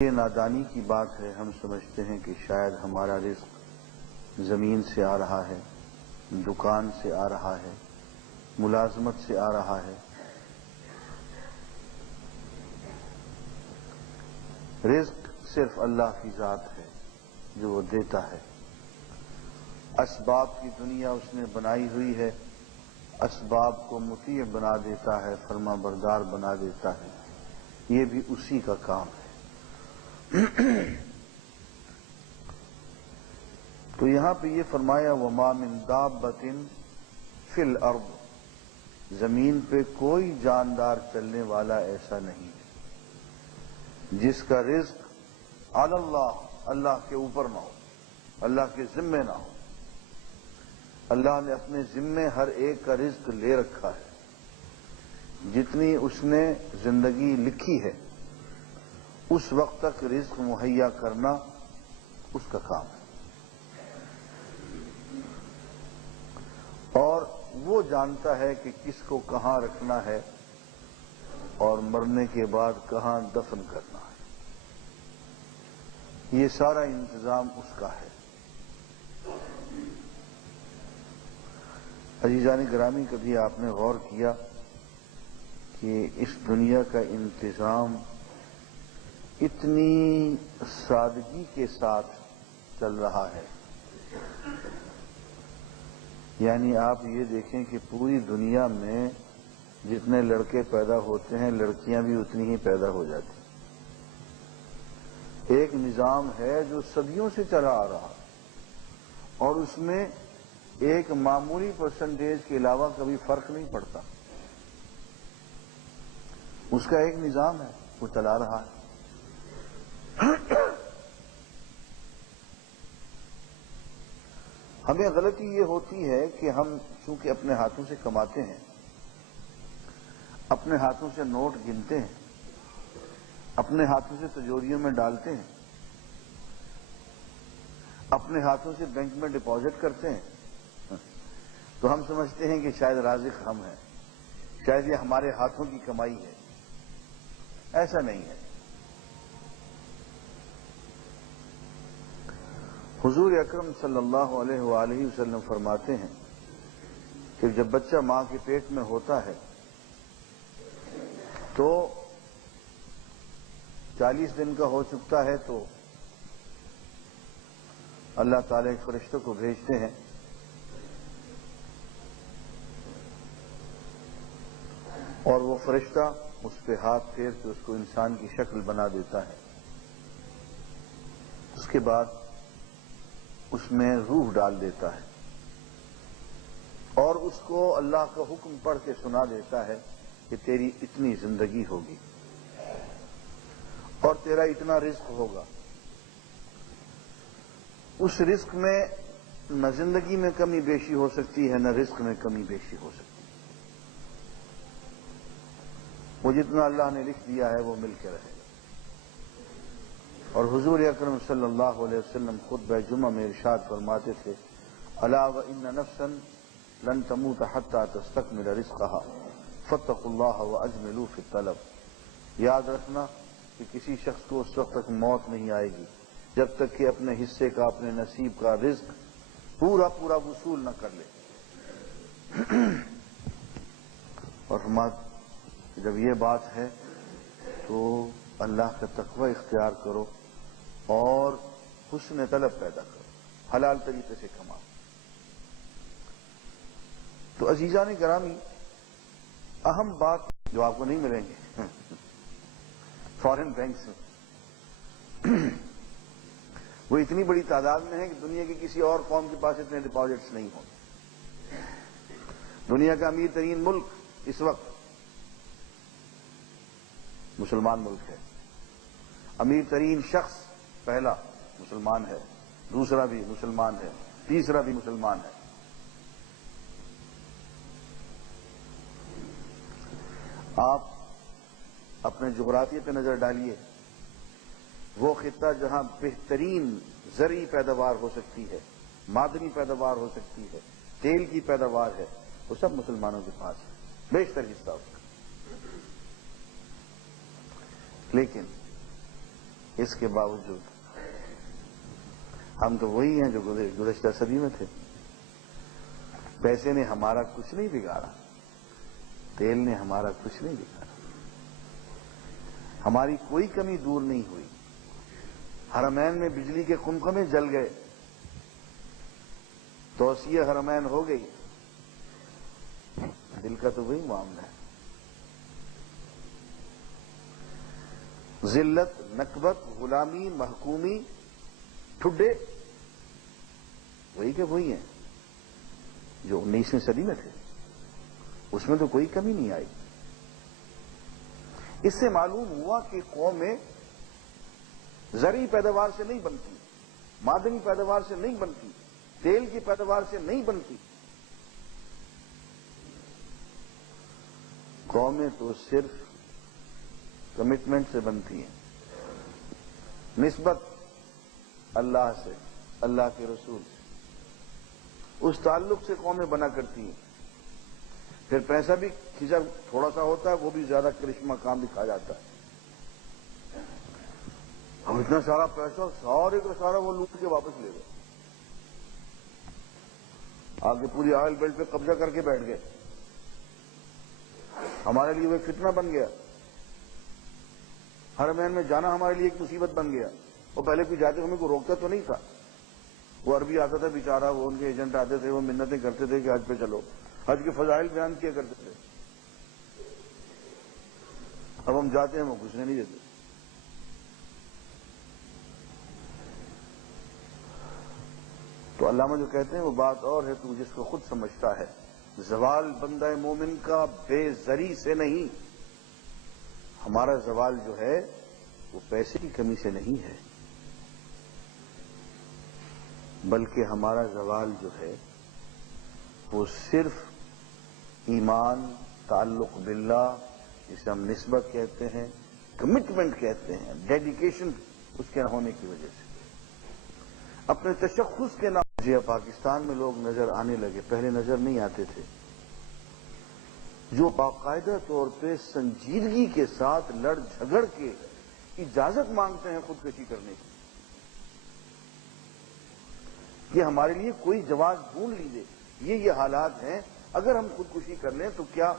یہ نادانی کی بات ہے. ہم سمجھتے ہیں کہ شاید ہمارا رزق زمین سے آ رہا ہے، دکان سے آ رہا ہے، ملازمت سے آ رہا ہے. رزق صرف اللہ کی ذات ہے جو وہ دیتا ہے. اسباب کی دنیا اس نے بنائی ہوئی ہے، اسباب کو مطیع بنا دیتا ہے، فرما بردار بنا دیتا ہے. یہ بھی اسی کا کام ہے. تو یہاں پہ یہ فرمایا وَمَا مِن دَابَّةٍ فِي الْأَرْضِ، زمین پہ کوئی جاندار چلنے والا ایسا نہیں ہے جس کا رزق علی اللہ، اللہ کے اوپر نہ ہو، اللہ کے ذمے نہ ہو. اللہ نے اپنے ذمے ہر ایک کا رزق لے رکھا ہے. جتنی اس نے زندگی لکھی ہے اس وقت تک رزق مہیا کرنا اس کا کام ہے. اور وہ جانتا ہے کہ کس کو کہاں رکھنا ہے اور مرنے کے بعد کہاں دفن کرنا ہے. یہ سارا انتظام اس کا ہے. عزیزان گرامی، کبھی آپ نے غور کیا کہ اس دنیا کا انتظام اتنی سادگی کے ساتھ چل رہا ہے؟ یعنی آپ یہ دیکھیں کہ پوری دنیا میں جتنے لڑکے پیدا ہوتے ہیں لڑکیاں بھی اتنی ہی پیدا ہو جاتی. ایک نظام ہے جو صدیوں سے چلا آ رہا اور اس میں ایک معمولی پرسنٹیج کے علاوہ کبھی فرق نہیں پڑتا. اس کا ایک نظام ہے، وہ چلا رہا ہے. ہمیں غلطی یہ ہوتی ہے کہ ہم چونکہ اپنے ہاتھوں سے کماتے ہیں، اپنے ہاتھوں سے نوٹ گنتے ہیں، اپنے ہاتھوں سے تجوریوں میں ڈالتے ہیں، اپنے ہاتھوں سے بینک میں ڈپازٹ کرتے ہیں، تو ہم سمجھتے ہیں کہ شاید رازق ہم ہیں، شاید یہ ہمارے ہاتھوں کی کمائی ہے. ایسا نہیں ہے. حضور اکرم صلی اللہ علیہ وآلہ وسلم فرماتے ہیں کہ جب بچہ ماں کے پیٹ میں ہوتا ہے تو 40 دن کا ہو چکتا ہے تو اللہ تعالی ایک فرشتوں کو بھیجتے ہیں اور وہ فرشتہ اس پہ ہاتھ پھیر کے اس کو انسان کی شکل بنا دیتا ہے. اس کے بعد اس میں روح ڈال دیتا ہے اور اس کو اللہ کا حکم پڑھ کے سنا دیتا ہے کہ تیری اتنی زندگی ہوگی اور تیرا اتنا رزق ہوگا. اس رزق میں نہ زندگی میں کمی بیشی ہو سکتی ہے، نہ رزق میں کمی بیشی ہو سکتی ہے. وہ جتنا اللہ نے لکھ دیا ہے وہ مل کے رہے گا. اور حضور اکرم صلی اللہ علیہ وسلم خطبہ جمعہ میں ارشاد فرماتے تھے الا وان نفسا لن تموت حتى تستكمل رزقها فاتقوا الله واجملوا في الطلب. یاد رکھنا کہ کسی شخص کو اس وقت تک موت نہیں آئے گی جب تک کہ اپنے حصے کا، اپنے نصیب کا رزق پورا پورا وصول نہ کر لے. اور جب یہ بات ہے تو اللہ کا تقوی اختیار کرو اور حسن طلب پیدا کرو، حلال طریقے سے کماؤ. تو عزیزان گرامی، اہم بات جو آپ کو نہیں ملیں گے فارن بینک سے، وہ اتنی بڑی تعداد میں ہے کہ دنیا کی کسی اور قوم کے پاس اتنے ڈپازٹس نہیں ہوں. دنیا کا امیر ترین ملک اس وقت مسلمان ملک ہے. امیر ترین شخص پہلا مسلمان ہے، دوسرا بھی مسلمان ہے، تیسرا بھی مسلمان ہے. آپ اپنے جغرافیے پہ نظر ڈالیے، وہ خطہ جہاں بہترین زرعی پیداوار ہو سکتی ہے، معدنی پیداوار ہو سکتی ہے، تیل کی پیداوار ہے، وہ سب مسلمانوں کے پاس ہے، بیشتر حصہ اس کا. لیکن اس کے باوجود ہم تو وہی ہیں جو گزشتہ صدی میں تھے. پیسے نے ہمارا کچھ نہیں بگاڑا, تیل نے ہمارا کچھ نہیں بگاڑا, ہماری کوئی کمی دور نہیں ہوئی. حرمین میں بجلی کے خمخمے جل گئے, توسیع حرمین ہو گئی. دل کا تو وہی معاملہ ہے. ذلت, نکبت, غلامی, محکومی, ٹھڈے وہی کے وہی ہیں جو 19ویں صدی میں تھے. اس میں تو کوئی کمی نہیں آئی. اس سے معلوم ہوا کہ قومیں زرعی پیداوار سے نہیں بنتی, معدنی پیداوار سے نہیں بنتی, تیل کی پیداوار سے نہیں بنتی. قومیں تو صرف کمٹمنٹ سے بنتی ہیں, نسبت اللہ سے, اللہ کے رسول سے, اس تعلق سے قومیں بنا کرتی ہیں. پھر پیسہ بھی کھینچا تھوڑا سا ہوتا ہے, وہ بھی زیادہ کرشمہ کام دکھا جاتا ہے. ہم اتنا سارا پیسہ سارے کا سارا وہ لوٹ کے واپس لے گئے, آگے پوری آئل بیلٹ پہ قبضہ کر کے بیٹھ گئے. ہمارے لیے وہ ایک فتنہ بن گیا. حرمین میں جانا ہمارے لیے ایک مصیبت بن گیا. اور پہلے کوئی جاتے ہمیں کوئی روکتا تو نہیں تھا. وہ عربی آتا تھا بیچارہ, وہ ان کے ایجنٹ آتے تھے, وہ منتیں کرتے تھے کہ حج پہ چلو, حج کے فضائل بیان کیا کرتے تھے. اب ہم جاتے ہیں وہ گھسنے نہیں دیتے. تو علامہ جو کہتے ہیں وہ بات اور ہے, تو جس کو خود سمجھتا ہے. زوال بندہ مومن کا بے زری سے نہیں, ہمارا زوال جو ہے وہ پیسے کی کمی سے نہیں ہے, بلکہ ہمارا زوال جو ہے وہ صرف ایمان, تعلق باللہ, جسے ہم نسبت کہتے ہیں, کمٹمنٹ کہتے ہیں, ڈیڈیکیشن اس کے ہونے کی وجہ سے, اپنے تشخص کے نام. مجھے پاکستان میں لوگ نظر آنے لگے, پہلے نظر نہیں آتے تھے, جو باقاعدہ طور پہ سنجیدگی کے ساتھ لڑ جھگڑ کے اجازت مانگتے ہیں خودکشی کرنے کی, کہ ہمارے لیے کوئی جواز ڈھونڈ لیجیے. یہ حالات ہیں, اگر ہم خودکشی کر لیں تو کیا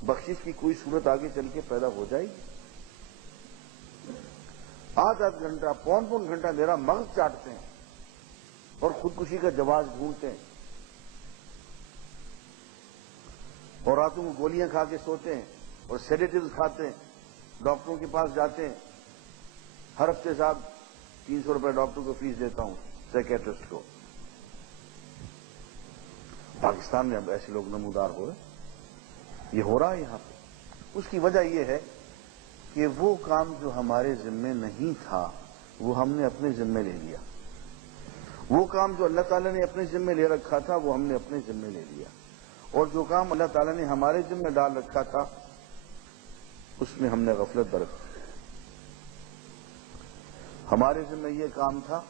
بخشش کی کوئی صورت آگے چل کے پیدا ہو جائے گی؟ 8 گھنٹہ, پون گھنٹہ میرا مغز چاٹتے ہیں اور خودکشی کا جواز ڈھونڈتے ہیں, اور راتوں کو گولیاں کھا کے سوتے ہیں اور سیڈیٹیوز کھاتے ہیں, ڈاکٹروں کے پاس جاتے ہیں. ہر ہفتے صاحب 300 روپے ڈاکٹر کو فیس دیتا ہوں, سائکیٹرسٹ کو. پاکستان میں اب ایسے لوگ نمودار ہو رہے, یہ ہو رہا ہے یہاں پہ. اس کی وجہ یہ ہے کہ وہ کام جو ہمارے ذمے نہیں تھا وہ ہم نے اپنے ذمے لے لیا. وہ کام جو اللہ تعالیٰ نے اپنے ذمے لے رکھا تھا وہ ہم نے اپنے ذمے لے لیا, اور جو کام اللہ تعالیٰ نے ہمارے ذمے ڈال رکھا تھا اس میں ہم نے غفلت برتی. ہمارے ذمے یہ کام تھا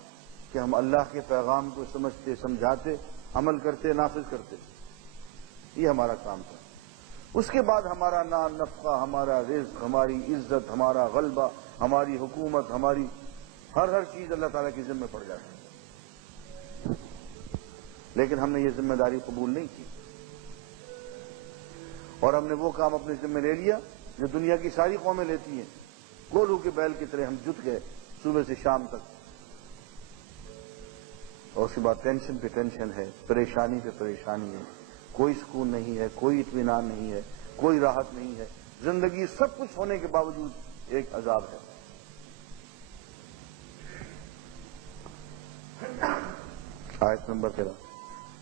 کہ ہم اللہ کے پیغام کو سمجھتے, سمجھاتے, عمل کرتے, نافذ کرتے. یہ ہمارا کام تھا. اس کے بعد ہمارا نفقہ, ہمارا رزق, ہماری عزت, ہمارا غلبہ, ہماری حکومت, ہماری ہر چیز اللہ تعالیٰ کی ذمہ پڑ جاتی ہے. لیکن ہم نے یہ ذمہ داری قبول نہیں کی, اور ہم نے وہ کام اپنے ذمہ لے لیا جو دنیا کی ساری قومیں لیتی ہیں. گولو کے بیل کی طرح ہم جت گئے صبح سے شام تک, اور اس کے بعد ٹینشن پہ ٹینشن ہے, پریشانی پہ پریشانی ہے, کوئی سکون نہیں ہے, کوئی اطمینان نہیں ہے, کوئی راحت نہیں ہے. زندگی سب کچھ ہونے کے باوجود ایک عذاب ہے. آیت نمبر 13.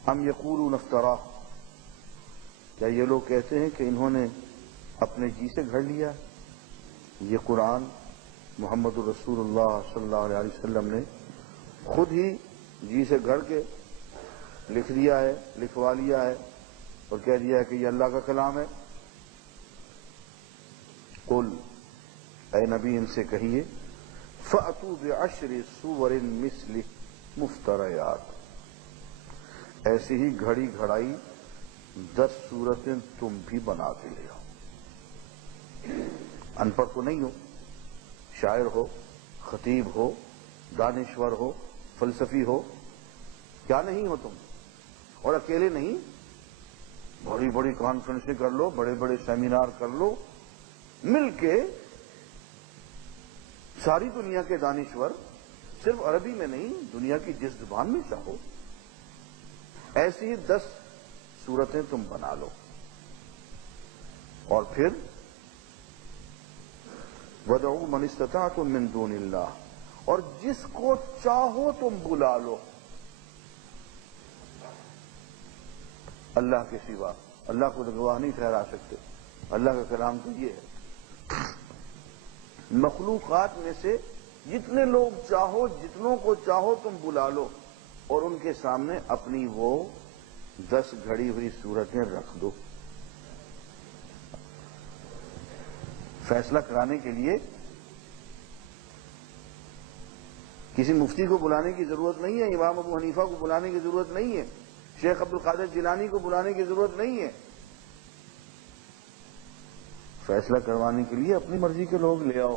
ہم یقولون افتراہ, کیا یہ لوگ کہتے ہیں کہ انہوں نے اپنے جی سے گھڑ لیا؟ یہ قرآن محمد الرسول اللہ صلی اللہ علیہ وسلم نے خود ہی جی سے گھڑ کے لکھ دیا ہے, لکھوا لیا ہے, اور کہہ دیا ہے کہ یہ اللہ کا کلام ہے. قل, اے نبی ان سے کہیے, فأتوا بعشر سور مثلہ مفتریات, ایسی ہی گھڑی گھڑائی 10 صورتیں تم بھی بنا کے لے آؤ. ان پڑھ تو نہیں ہو, شاعر ہو, خطیب ہو، دانشور ہو، فلسفی ہو، کیا نہیں ہو تم، اور اکیلے نہیں، بڑی بڑی کانفرنسیں کر لو، بڑے بڑے سیمینار کر لو، مل کے ساری دنیا کے دانشور، صرف عربی میں نہیں، دنیا کی جس زبان میں چاہو، ایسی 10 صورتیں تم بنا لو، اور پھر وَدْعُوا مَنِ اسْتَطَعْتُم مِّن دُونِ اللَّهِ، اور جس کو چاہو تم بلا لو اللہ کے سوا، اللہ کو گواہ نہیں ٹھہرا سکتے، اللہ کا کلام تو یہ ہے، مخلوقات میں سے جتنے لوگ چاہو، جتنوں کو چاہو تم بلا لو، اور ان کے سامنے اپنی وہ 10 گھڑی ہوئی صورتیں رکھ دو۔ فیصلہ کرانے کے لیے کسی مفتی کو بلانے کی ضرورت نہیں ہے، امام ابو حنیفہ کو بلانے کی ضرورت نہیں ہے، شیخ عبد القادر جیلانی کو بلانے کی ضرورت نہیں ہے۔ فیصلہ کروانے کے لیے اپنی مرضی کے لوگ لے آؤ،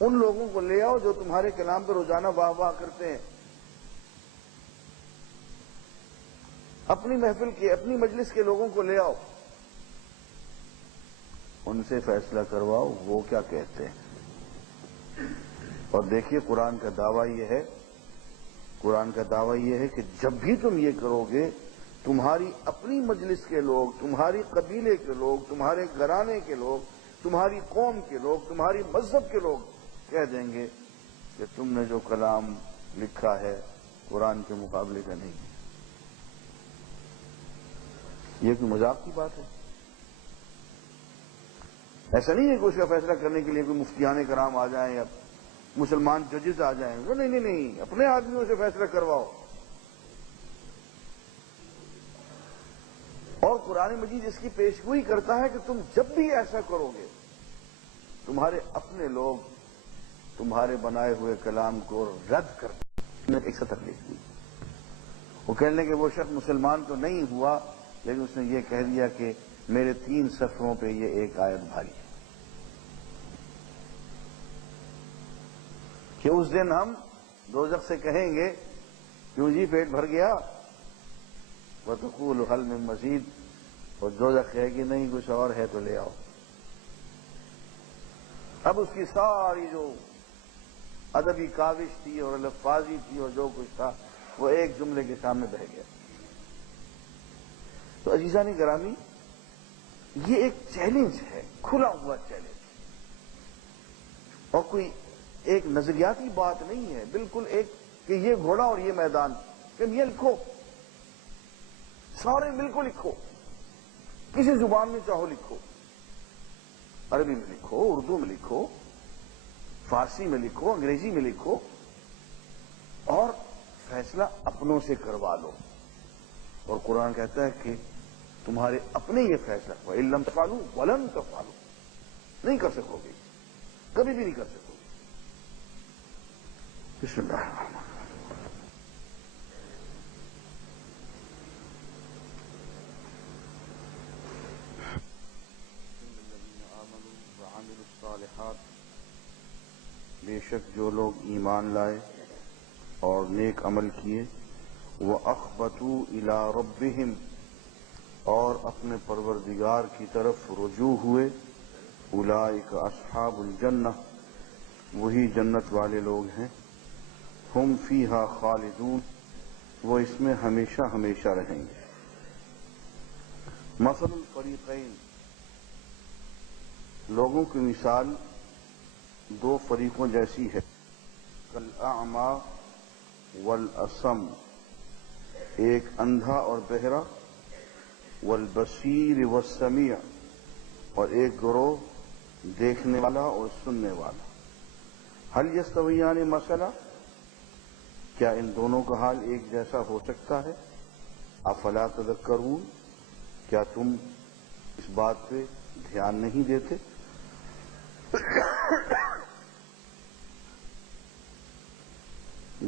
ان لوگوں کو لے آؤ جو تمہارے کلام پہ روزانہ واہ واہ کرتے ہیں، اپنی محفل کے، اپنی مجلس کے لوگوں کو لے آؤ، ان سے فیصلہ کرواؤ وہ کیا کہتے ہیں۔ اور دیکھیے قرآن کا دعویٰ یہ ہے، قرآن کا دعویٰ یہ ہے کہ جب بھی تم یہ کرو گے، تمہاری اپنی مجلس کے لوگ، تمہاری قبیلے کے لوگ، تمہارے گھرانے کے لوگ، تمہاری قوم کے لوگ، تمہاری مذہب کے لوگ کہہ دیں گے کہ تم نے جو کلام لکھا ہے قرآن کے مقابلے کا نہیں ہے۔ یہ کوئی مذاق کی بات ہے؟ ایسا نہیں ہے کہ اس کا فیصلہ کرنے کے لیے کوئی مفتیان کرام آ جائیں یا مسلمان ججز آ جائیں، نہیں نہیں نہیں، اپنے آدمیوں سے فیصلہ کرواؤ۔ اور قرآن مجید اس کی پیشگوئی کرتا ہے کہ تم جب بھی ایسا کرو گے، تمہارے اپنے لوگ تمہارے بنائے ہوئے کلام کو رد کر دیں۔ ایک سطر لکھ دی، وہ کہنے کہ وہ شخص مسلمان تو نہیں ہوا، لیکن اس نے یہ کہہ دیا کہ میرے 3 صفحوں پہ یہ ایک آیت بھاری ہے، کہ اس دن ہم دوزخ سے کہیں گے کیوں جی پیٹ بھر گیا، وَتَقُولُ هَلْ مِن مَّزِيدٍ، اور دوزخ کہے گی نہیں کچھ اور ہے تو لے آؤ۔ اب اس کی ساری جو ادبی کاوش تھی اور الفاظی تھی اور جو کچھ تھا وہ ایک جملے کے سامنے بہ گیا۔ تو عزیزان گرامی، یہ ایک چیلنج ہے، کھلا ہوا چیلنج، اور کوئی ایک نظریاتی بات نہیں ہے، بالکل ایک کہ یہ گھوڑا اور یہ میدان، کہ یہ لکھو، سارے مل کو لکھو، کسی زبان میں چاہو لکھو، عربی میں لکھو، اردو میں لکھو، فارسی میں لکھو، انگریزی میں لکھو، اور فیصلہ اپنوں سے کروا لو۔ اور قرآن کہتا ہے کہ تمہارے اپنے یہ فیصلہ وَإِن لَّمْ تَفْعَلُوا وَلَن تَفْعَلُوا، نہیں کر سکو گے، کبھی بھی نہیں کر سکو گے۔ بسم اللہ الرحمن الرحیم۔ الذین آمنوا وعملوا الصالحات، بے شک جو لوگ ایمان لائے اور نیک عمل کیے، وَأَخْبَتُوا إِلَىٰ رَبِّهِمْ، اور اپنے پروردگار کی طرف رجوع ہوئے، اولئک اصحاب الجنہ، وہی جنت والے لوگ ہیں، ہم فیہا خالدون، وہ اس میں ہمیشہ ہمیشہ رہیں گے۔ مثل الفریقین، لوگوں کی مثال 2 فریقوں جیسی ہے، کالاعمیٰ والاصم، ایک اندھا اور بہرا، والبصیر والسمیع، اور ایک گروہ دیکھنے والا اور سننے والا۔ هل یستویان مثلا، کیا ان دونوں کا حال ایک جیسا ہو سکتا ہے؟ افلا تذکرون، کیا تم اس بات پہ دھیان نہیں دیتے؟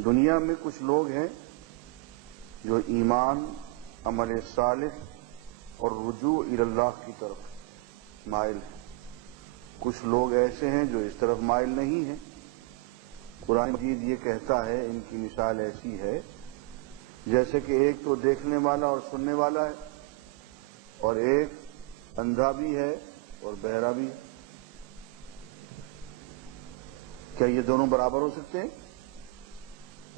دنیا میں کچھ لوگ ہیں جو ایمان، عمل صالح اور رجوع الی اللہ کی طرف مائل ہیں، کچھ لوگ ایسے ہیں جو اس طرف مائل نہیں ہیں، قرآن مجید یہ کہتا ہے ان کی مثال ایسی ہے جیسے کہ ایک تو دیکھنے والا اور سننے والا ہے اور ایک اندھا بھی ہے اور بہرا بھی ہے. کیا یہ دونوں برابر ہو سکتے ہیں؟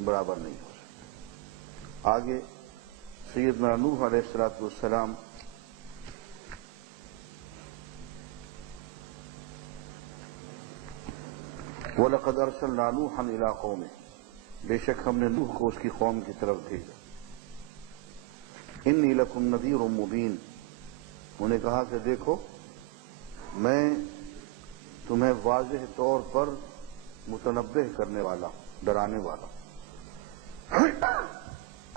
برابر نہیں ہو سکتے. آگے سیدنا نوح علیہ الصلوۃ والسلام وَلَقَدْ أَرْسَلْنَا نُوحًا إِلَىٰ قَوْمِهِ، بے شک ہم نے نوح کو اس کی قوم کی طرف بھیجا. إِنِّي لَكُمْ نَذِيرٌ مُّبِينٌ، انہیں کہا کہ دیکھو میں تمہیں واضح طور پر متنبہ کرنے والا، ڈرانے والا.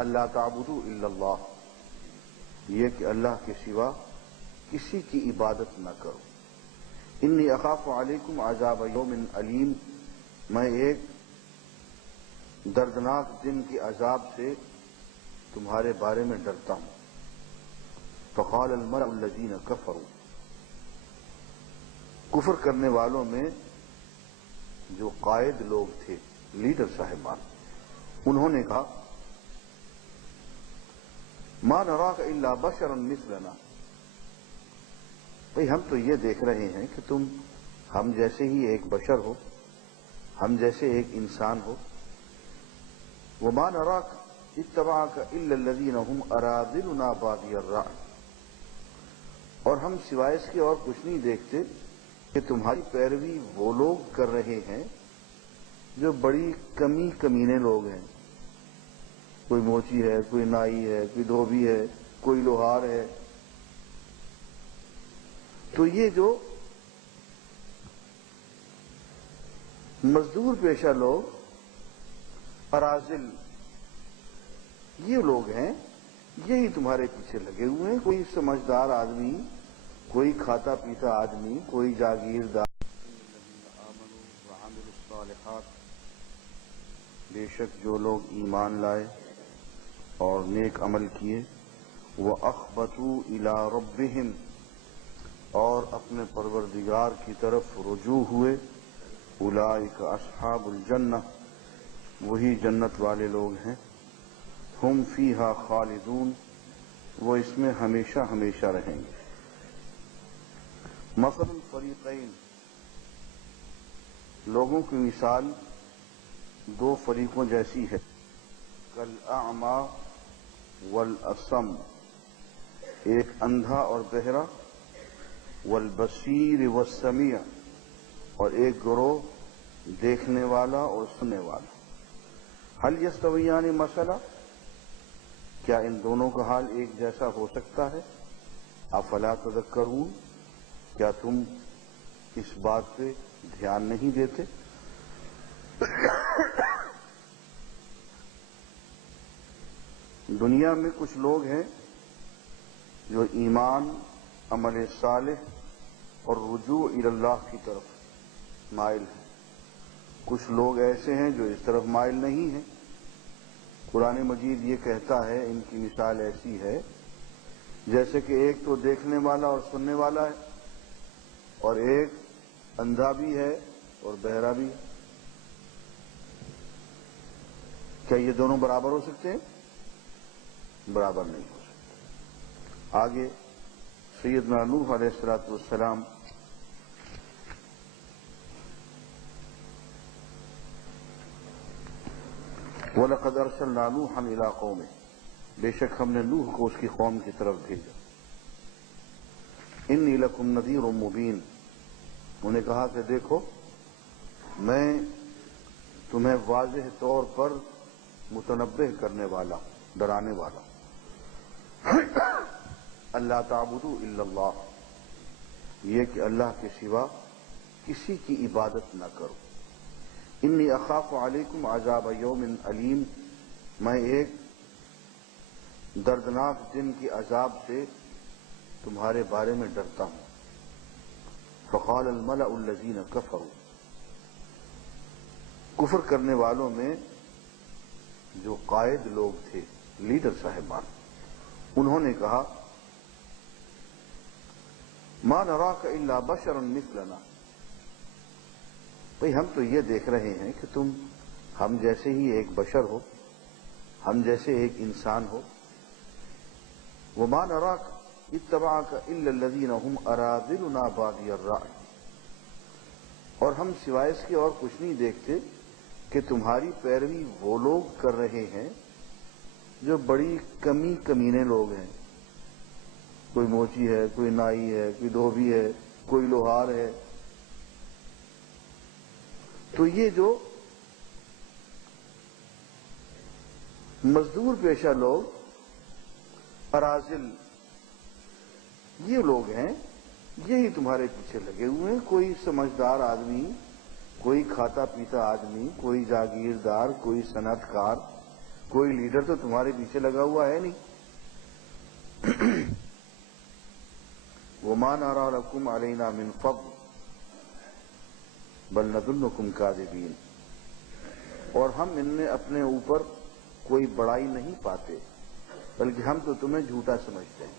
اللہ تعبدوا الا اللہ، یہ کہ اللہ کے سوا کسی کی عبادت نہ کرو. انی اخاف علیکم عذاب یوم علیم، میں ایک دردناک دن کے عذاب سے تمہارے بارے میں ڈرتا ہوں. فقال الملأ الذین کفروا، کفر کرنے والوں میں جو قائد لوگ تھے، لیڈر صاحبان، انہوں نے کہا ما نراک الا بشرا مثلنا، بھئی ہم تو یہ دیکھ رہے ہیں کہ تم ہم جیسے ہی ایک بشر ہو، ہم جیسے ایک انسان ہو. وما نراک اتبعک الا الذین هم اراذلنا بادی الرأی، اور ہم سوائے اس کے اور کچھ نہیں دیکھتے کہ تمہاری پیروی وہ لوگ کر رہے ہیں جو بڑی کمینے لوگ ہیں. کوئی موچی ہے، کوئی نائی ہے، کوئی دھوبی ہے، کوئی لوہار ہے. تو یہ جو مزدور پیشہ لوگ، اراذل، یہ لوگ ہیں، یہی تمہارے پیچھے لگے ہوئے ہیں. کوئی سمجھدار آدمی، کوئی کھاتا پیتا آدمی، کوئی جاگیردار. آمنوا وعملوا الصالحات، بے شک جو لوگ ایمان لائے اور نیک عمل کیے، وَأَخْبَتُوا إِلَىٰ رَبِّهِمْ، اور اپنے پروردگار کی طرف رجوع ہوئے. اولئک اصحاب الجنہ، وہی جنت والے لوگ ہیں. ہم فیہا خالدون، وہ اس میں ہمیشہ ہمیشہ رہیں گے. مثل الفریقین، لوگوں کی مثال دو فریقوں جیسی ہے. کالاعمیٰ والاصم، ایک اندھا اور بہرا. والبصیر والسمیع، اور ایک گروہ دیکھنے والا اور سننے والا. هل یستویان مثلا، کیا ان دونوں کا حال ایک جیسا ہو سکتا ہے؟ افلا تذکرون، کیا تم اس بات پہ دھیان نہیں دیتے؟ دنیا میں کچھ لوگ ہیں جو ایمان، عمل صالح اور رجوع الی اللہ کی طرف مائل ہیں. کچھ لوگ ایسے ہیں جو اس طرف مائل نہیں ہیں. قرآن مجید یہ کہتا ہے ان کی مثال ایسی ہے جیسے کہ ایک تو دیکھنے والا اور سننے والا ہے اور ایک اندھا بھی ہے اور بہرا بھی ہے. کیا یہ دونوں برابر ہو سکتے ہیں؟ برابر نہیں ہو سکتے. آگے سیدنا نوح علیہ الصلوۃ والسلام وَلَقَدْ أَرْسَلْنَا نُوحًا إِلَىٰ قَوْمِهِ، بے شک ہم نے نوح کو اس کی قوم کی طرف بھیجا. إِنِّي لَكُمْ نَذِيرٌ مُّبِينٌ، انہیں کہا کہ دیکھو میں تمہیں واضح طور پر متنبہ کرنے والا، ڈرانے والا. اللہ تعبدوا الا اللہ، یہ کہ اللہ کے سوا کسی کی عبادت نہ کرو. انی اخاف علیکم عذاب یوم علیم، میں ایک دردناک دن کے عذاب سے تمہارے بارے میں ڈرتا ہوں. فقال الملأ الذین کفروا، کفر کرنے والوں میں جو قائد لوگ تھے، لیڈر صاحبان، انہوں نے کہا ما نراک الا بشرا مثلنا، بھئی ہم تو یہ دیکھ رہے ہیں کہ تم ہم جیسے ہی ایک بشر ہو، ہم جیسے ایک انسان ہو. وَمَا نَرَاكَ اتَّبَعَكَ إِلَّا الَّذِينَ هُمْ أَرَاذِلُنَا بَادِيَ الرَّأْيِ، اور ہم سوائے اس کے اور کچھ نہیں دیکھتے کہ تمہاری پیروی وہ لوگ کر رہے ہیں جو بڑی کمینے لوگ ہیں. کوئی موچی ہے، کوئی نائی ہے، کوئی دھوبی ہے، کوئی لوہار ہے. تو یہ جو مزدور پیشہ لوگ، اراذل، یہ لوگ ہیں، یہی تمہارے پیچھے لگے ہوئے ہیں. کوئی سمجھدار آدمی، کوئی کھاتا پیتا آدمی، کوئی جاگیردار، کوئی صنعت کار، کوئی لیڈر تو تمہارے پیچھے لگا ہوا ہے نہیں. وَمَا نَرَىٰ لَكُمْ عَلَيْنَا مِنْ فَضْلٍ بَلْ نَظُنُّكُمْ كَاذِبِينَ، اور ہم ان میں اپنے اوپر کوئی بڑائی نہیں پاتے، بلکہ ہم تو تمہیں جھوٹا سمجھتے ہیں.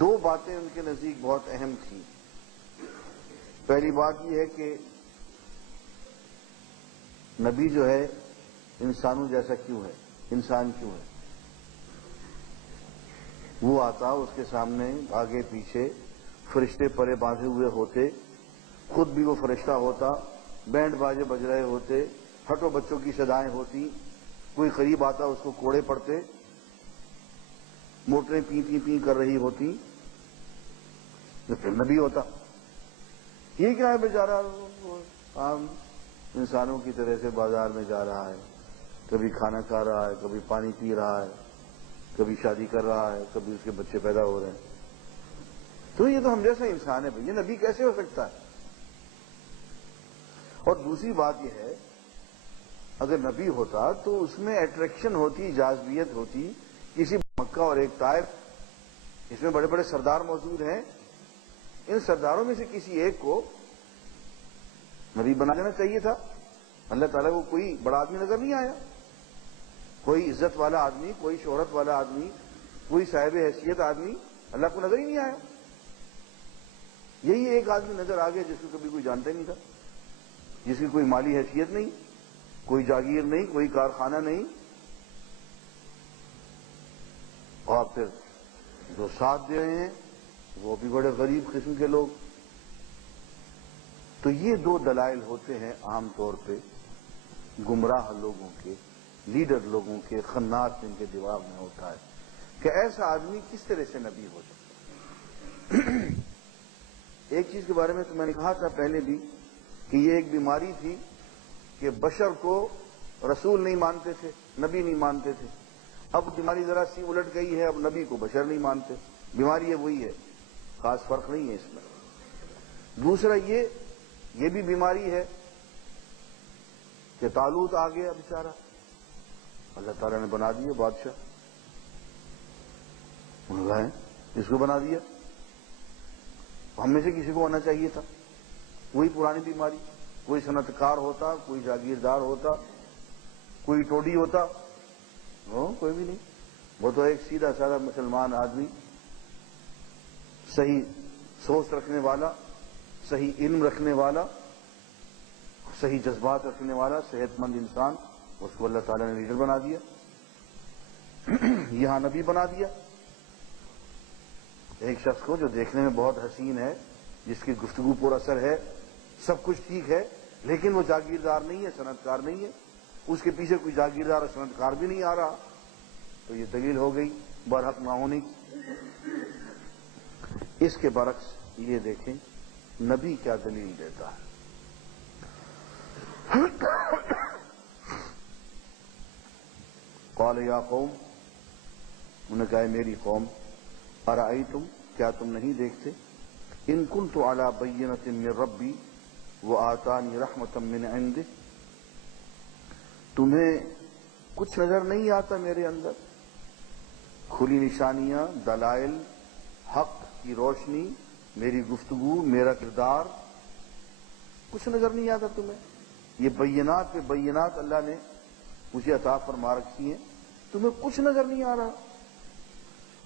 دو باتیں ان کے نزدیک بہت اہم تھیں. پہلی بات یہ ہے کہ نبی جو ہے انسانوں جیسا کیوں ہے، انسان کیوں ہے. وہ آتا، اس کے سامنے آگے پیچھے فرشتے پرے باندھے ہوئے ہوتے، خود بھی وہ فرشتہ ہوتا، بینڈ باجے بج رہے ہوتے، ہٹو بچوں کی صدائیں ہوتی، کوئی قریب آتا اس کو کوڑے پڑتے، موٹریں پی پی کر رہی ہوتی، تو پھر نبی ہوتا. یہ کیا ہے بیچارہ عام انسانوں کی طرح سے بازار میں جا رہا ہے، کبھی کھانا کھا رہا ہے، کبھی پانی پی رہا ہے، کبھی شادی کر رہا ہے، کبھی اس کے بچے پیدا ہو رہے ہیں. تو یہ تو ہم جیسا انسان ہے بھائی، یہ نبی کیسے ہو سکتا ہے. اور دوسری بات یہ ہے، اگر نبی ہوتا تو اس میں اٹریکشن ہوتی، جاذبیت ہوتی. کسی مکہ اور ایک طائف، اس میں بڑے بڑے سردار موجود ہیں، ان سرداروں میں سے کسی ایک کو نبی بنا دینا چاہیے تھا. اللہ تعالیٰ کو کوئی بڑا آدمی نظر نہیں آیا، کوئی عزت والا آدمی، کوئی شہرت والا آدمی، کوئی صاحب حیثیت آدمی اللہ کو نظر ہی نہیں آیا. یہی ایک آدمی نظر آ گیا جس کو کبھی کوئی جانتا ہی نہیں تھا، جس کی کوئی مالی حیثیت نہیں، کوئی جاگیر نہیں، کوئی کارخانہ نہیں، اور پھر جو ساتھ دے رہے ہیں وہ بھی بڑے غریب قسم کے لوگ. تو یہ دو دلائل ہوتے ہیں عام طور پہ گمراہ لوگوں کے، لیڈر لوگوں کے، خناس جن کے دماغ میں ہوتا ہے کہ ایسا آدمی کس طرح سے نبی ہو سکتا ہے. ایک چیز کے بارے میں تو میں نے کہا تھا پہلے بھی کہ یہ ایک بیماری تھی کہ بشر کو رسول نہیں مانتے تھے، نبی نہیں مانتے تھے. اب بیماری ذرا سی الٹ گئی ہے، اب نبی کو بشر نہیں مانتے. بیماری ہے وہی ہے، خاص فرق نہیں ہے اس میں. دوسرا یہ بھی بیماری ہے کہ طالوت آ گیا بیچارہ، اللہ تعالیٰ نے بنا دیا بادشاہ. انہوں نے کہا اس کو بنا دیا، ہم میں سے کسی کو ہونا چاہیے تھا. وہی پرانی بیماری، کوئی صنعت کار ہوتا، کوئی جاگیردار ہوتا، کوئی ٹوڈی ہوتا، کوئی بھی نہیں. وہ تو ایک سیدھا سادہ مسلمان آدمی، صحیح سوچ رکھنے والا، صحیح علم رکھنے والا، صحیح جذبات رکھنے والا، صحت مند انسان، اس کو اللہ تعالیٰ نے لیڈر بنا دیا، یہاں نبی بنا دیا. ایک شخص کو جو دیکھنے میں بہت حسین ہے، جس کی گفتگو پر اثر ہے، سب کچھ ٹھیک ہے، لیکن وہ جاگیردار نہیں ہے، صنعت کار نہیں ہے، اس کے پیچھے کوئی جاگیردار اور صنعت کار بھی نہیں آ رہا، تو یہ دلیل ہو گئی برحق نہ ہونے کی. اس کے برعکس یہ دیکھیں نبی کیا دلیل دیتا ہے. قال یا قوم، انہوں نے کہا میری قوم، ارأیتم، کیا تم نہیں دیکھتے، ان کنت علی بینۃ من ربی وآتانی رحمۃ من عنده، تمہیں کچھ نظر نہیں آتا میرے اندر، کھلی نشانیاں، دلائل، حق کی روشنی، میری گفتگو، میرا کردار، کچھ نظر نہیں آتا تمہیں؟ یہ بینات پہ بینات اللہ نے مجھے عطا فرما رکھی ہیں، تمہیں کچھ نظر نہیں آ رہا؟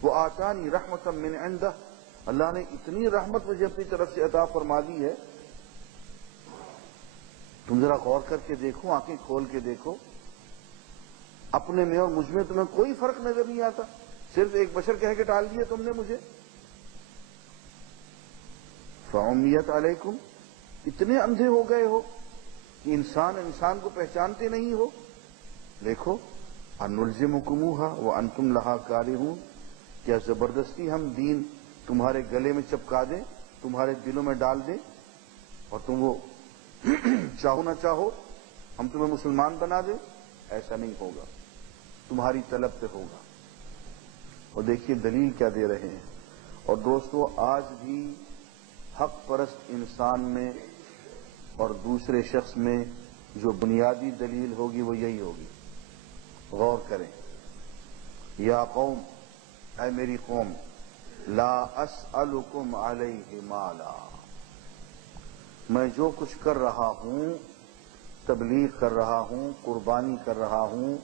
وہ آتانی رحمت من عندہ، اللہ نے اتنی رحمت مجھے اپنی طرف سے عطا فرما دی ہے تم ذرا غور کر کے دیکھو، آنکھیں کھول کے دیکھو، اپنے میں اور مجھ میں تمہیں کوئی فرق نظر نہیں آتا، صرف ایک بشر کہہ کے ٹال دیا تم نے مجھے. فعمیت علیکم، اتنے اندھے ہو گئے ہو کہ انسان کو پہچانتے نہیں ہو. دیکھو، انلزمکموہا وانتم لہا کارہون، کیا زبردستی ہم دین تمہارے گلے میں چپکا دیں، تمہارے دلوں میں ڈال دیں، اور تم وہ چاہو نہ چاہو ہم تمہیں مسلمان بنا دیں؟ ایسا نہیں ہوگا، تمہاری طلب پہ ہوگا. اور دیکھیے دلیل کیا دے رہے ہیں. اور دوستو، آج بھی حق پرست انسان میں اور دوسرے شخص میں جو بنیادی دلیل ہوگی وہ یہی ہوگی. غور کریں. یا قوم، اے میری قوم، لا اسألکم علیہ مالا، میں جو کچھ کر رہا ہوں، تبلیغ کر رہا ہوں، قربانی کر رہا ہوں،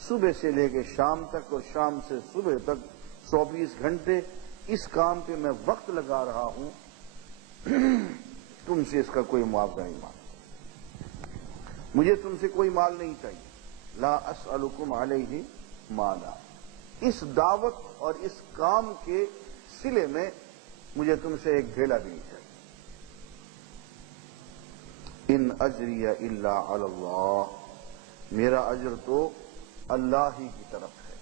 صبح سے لے کے شام تک اور شام سے صبح تک 24 گھنٹے اس کام پہ میں وقت لگا رہا ہوں، تم سے اس کا کوئی معاوضہ نہیں مانگتا، مجھے تم سے کوئی مال نہیں چاہیے. لا اسألکم علیہ مالا، اس دعوت اور اس کام کے صلے میں مجھے تم سے ایک ڈھیلا بھی نہیں چاہیے. ان اجری الا علی اللہ، میرا اجر تو اللہ ہی کی طرف ہے،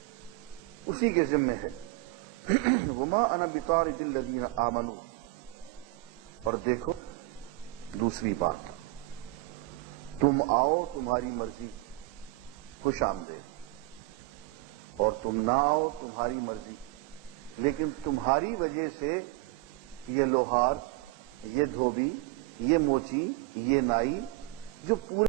اسی کے ذمہ ہے. وما انا بطارد الذین آمنوا، اور دیکھو دوسری بات، تم آؤ تمہاری مرضی، خوش آمدید، اور تم نہ آؤ تمہاری مرضی، لیکن تمہاری وجہ سے یہ لوہار، یہ دھوبی، یہ موچی، یہ نائی جو پورے